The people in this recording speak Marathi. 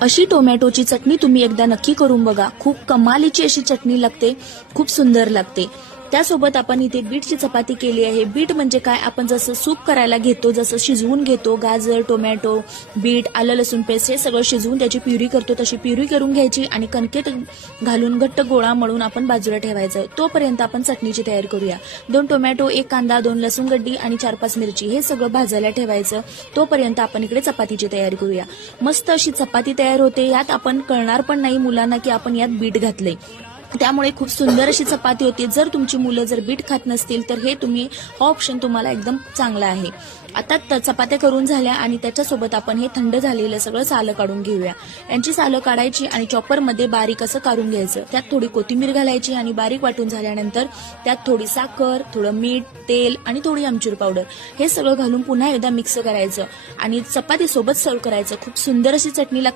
अशी टोमॅटोची चटणी तुम्ही एकदा नक्की करून बघा. खूप कमालीची अशी चटणी लागते, खूप सुंदर लागते. त्यासोबत आपण इथे बीटची चपाती केली आहे. बीट म्हणजे काय, आपण जसं सूप करायला घेतो, जसं शिजवून घेतो, गाजर, टोमॅटो, बीट, आलं लसूण पेस्ट हे सगळं शिजवून त्याची प्युरी करतो, तशी प्युरी करून घ्यायची आणि कणकेत घालून घट्ट गोळा मळून आपण बाजूला ठेवायचं. तोपर्यंत आपण चटणीची तयारी करूया. 2 टोमॅटो, 1 कांदा, 2 लसूण गड्डी आणि 4-5 मिरची हे सगळं भाजायला ठेवायचं. तोपर्यंत आपण इकडे चपातीची तयारी करूया. मस्त अशी चपाती तयार होते. यात आपण कळणार पण नाही मुलांना की आपण यात बीट घातलंय. त्यामुळे खूप सुंदर अशी चपाती होती. जर तुमची मुलं जर बीट खात नसतील तर हे हा ऑप्शन तुम्हाला एकदम चांगला आहे. आता चपात्या करून झाल्या आणि त्याच्यासोबत आपण हे थंड झालेलं सगळं सालं काढून घेऊया. यांची सालं काढायची आणि चॉपरमध्ये बारीक असं काढून घ्यायचं. त्यात थोडी कोथिंबीर घालायची आणि बारीक वाटून झाल्यानंतर त्यात थोडी साखर, थोडं मीठ, तेल आणि थोडी आमचूर पावडर हे सगळं घालून पुन्हा एकदा मिक्स करायचं आणि चपाती सोबत सर्व करायचं. खूप सुंदर अशी चटणी लागते.